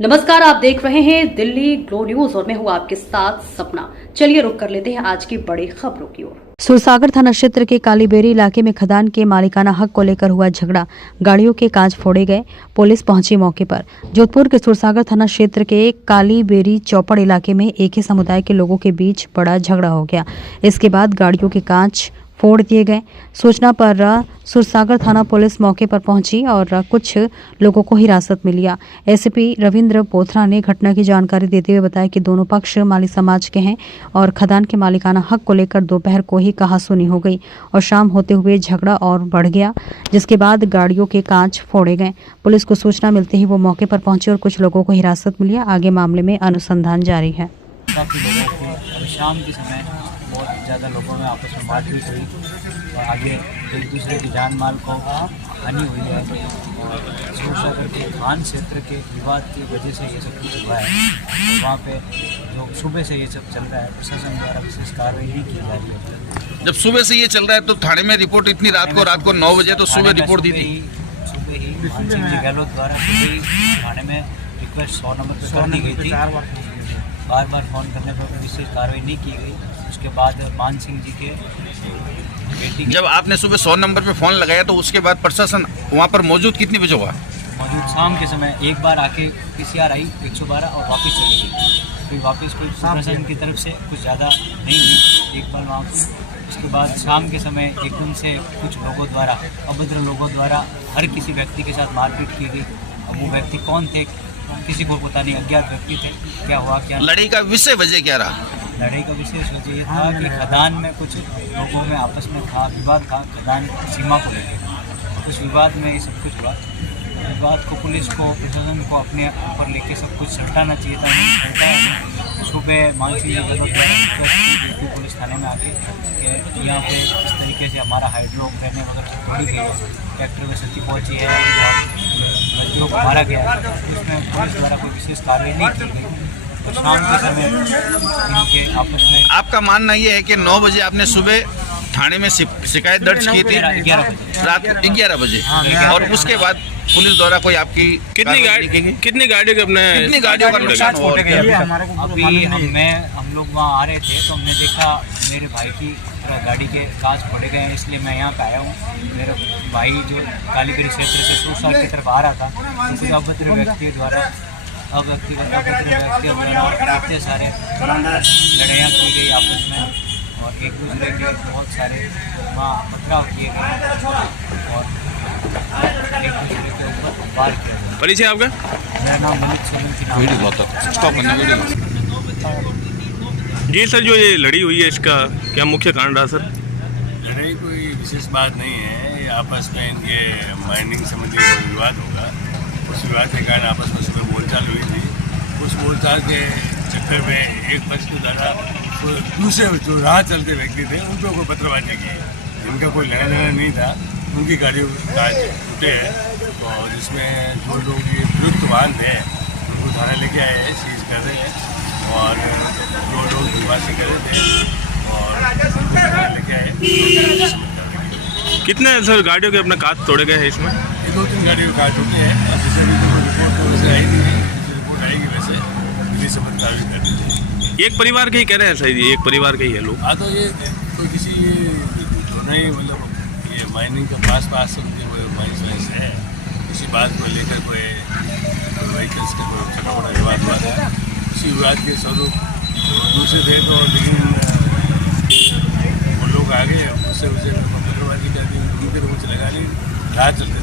नमस्कार, आप देख रहे हैं दिल्ली ग्लो न्यूज और मैं हूं आपके साथ सपना। चलिए रुक कर लेते हैं आज की बड़ी खबरों की ओर। सुरसागर थाना क्षेत्र के कालीबेरी इलाके में खदान के मालिकाना हक को लेकर हुआ झगड़ा, गाड़ियों के कांच फोड़े गए, पुलिस पहुंची मौके पर। जोधपुर के सुरसागर थाना क्षेत्र के कालीबेरी चौपड़ इलाके में एक ही समुदाय के लोगों के बीच बड़ा झगड़ा हो गया। इसके बाद गाड़ियों के कांच फोड़ दिए गए। सूचना पर सुरसागर थाना पुलिस मौके पर पहुंची और कुछ लोगों को हिरासत में लिया। एसपी रविंद्र बोथरा ने घटना की जानकारी देते हुए बताया कि दोनों पक्ष माली समाज के हैं और खदान के मालिकाना हक को लेकर दोपहर को ही कहासुनी हो गई और शाम होते हुए झगड़ा और बढ़ गया, जिसके बाद गाड़ियों के कांच फोड़े गए। पुलिस को सूचना मिलते ही वो मौके पर पहुंची और कुछ लोगों को हिरासत में लिया। आगे मामले में अनुसंधान जारी है। शाम के समय बहुत ज़्यादा लोगों में आपस में मारपीट हुई और आगे एक दूसरे की जान माल को हानि हुई है। सुरसागर के खान क्षेत्र के विवाद की वजह से ये सब कुछ हुआ है। वहाँ पे जो सुबह से ये सब चल रहा है, प्रशासन द्वारा विशेष कार्रवाई नहीं की जा रही है। जब सुबह से ये चल रहा है तो थाने में रिपोर्ट इतनी रात को 9 बजे तो सुबह रिपोर्ट दी थी। सुबह ही मान सिंह जी गहलोत द्वारा सुबह ही थाने में रिक्वेस्ट 100 नंबर पर कर दी गई थी। बार बार फ़ोन करने पर भी विशेष कार्रवाई नहीं की गई। उसके बाद मान सिंह जी के बेटी जब आपने सुबह 100 नंबर पे फ़ोन लगाया तो उसके बाद प्रशासन वहाँ पर मौजूद कितनी बजे हुआ? मौजूद शाम के समय एक बार आके PCR आई 112 और वापस चली गई। फिर वापस कोई प्रशासन की तरफ से कुछ ज़्यादा नहीं हुई, एक बार वहाँ। उसके बाद शाम के समय एकदम से कुछ लोगों द्वारा, अभद्र लोगों द्वारा हर किसी व्यक्ति के साथ मारपीट की गई। अब वो व्यक्ति कौन थे किसी को पता नहीं, अज्ञात व्यक्ति थे। क्या हुआ क्या लड़ाई का विषय वजह क्या रहा? लड़ाई का विशेष वजह ये था कि खदान में कुछ लोगों में आपस में विवाद था खदान की सीमा को लेकर। उस विवाद में ये सब कुछ हुआ। विवाद को पुलिस को, प्रशासन को अपने ऊपर लेके सब कुछ सल्टाना चाहिए था, नहीं सल्टा। सुबह मानसिंह जी गहलोत पुलिस थाने में आके कि यहाँ पे इस तरीके से हमारा हाइड्रो रहने वगैरह सब तोड़ी गई है, ट्रैक्टर में क्षति पहुँची है और व्यक्तियों को मारा गया है। उसमें पुलिस द्वारा कोई विशेष कार्रवाई नहीं की गई। तो शाम के समय इनके आपस में आपका मानना ये है कि 9 बजे आपने सुबह थाने में शिकायत दर्ज की थी रात 11 बजे और उसके बाद पुलिस द्वारा कोई आपकी कितनी गाड़ियों का नुकसान हो गया? अभी हम लोग वहाँ आ रहे थे तो हमने देखा मेरे भाई की गाड़ी के कांच फोड़े गए हैं, इसलिए मैं यहाँ पे आया हूँ। मेरा भाई जो कालीबेरी क्षेत्र से सुरसागर की तरफ आ रहा था, तो कुछ अभद्र व्यक्ति द्वारा इतने सारे लड़ाइयाँ की गई आपस में और एक दूसरे के बहुत सारे वहाँ पथराव किए गए और एक दूसरे के ऊपर वार किया गया। परिचय आपका? मेरा नाम मनीष जी सर, जो ये लड़ी हुई है इसका क्या मुख्य कारण रहा सर? लड़ाई कोई विशेष बात नहीं है, ये आपस में इनके माइनिंग संबंधी कोई विवाद होगा। उस विवाद के कारण आपस में सुबह बोलचाल हुई थी। उस बोलचाल के चक्कर में एक पक्ष के द्वारा दूसरे जो राह चलते व्यक्ति थे उनको कोई पत्रबाजी की, जिनका कोई लेना देना नहीं था, उनकी गाड़ियों के कांच टूटे हैं और इसमें जो लोग ये विरुद्ध वाहन थे उनको थाना लेके आए हैं, सीज कर रहे हैं और जो लोग विवासी कर रहे थे और उनको थाना लेके आए। कितने सर गाड़ियों के अपने कांच तोड़े गए हैं इसमें? ये 2-3 गाड़ियों के कांच टूटे हैं। अब जैसे भी रिपोर्ट तो वैसे आई नहीं, रिपोर्ट आएगी वैसे इसी संबंध कार्रवाई कर दी जाएगी। एक परिवार के ही कह रहे हैं सर, ये एक परिवार के ही है लोग? हाँ, तो ये कोई किसी नहीं, मतलब ये माइनिंग के पास उनके कोई माइंस वाइंस है, इसी बात को लेकर कोई व्हीकल्स का कोई छोटा बड़ा विवाद हुआ था। उसी विवाद के स्वरूप दूसरे थे तो लेकिन वो लोग आ गए, उससे पत्रबाजी कर दी, उनके तो मुझे लगा नहीं, राह चलते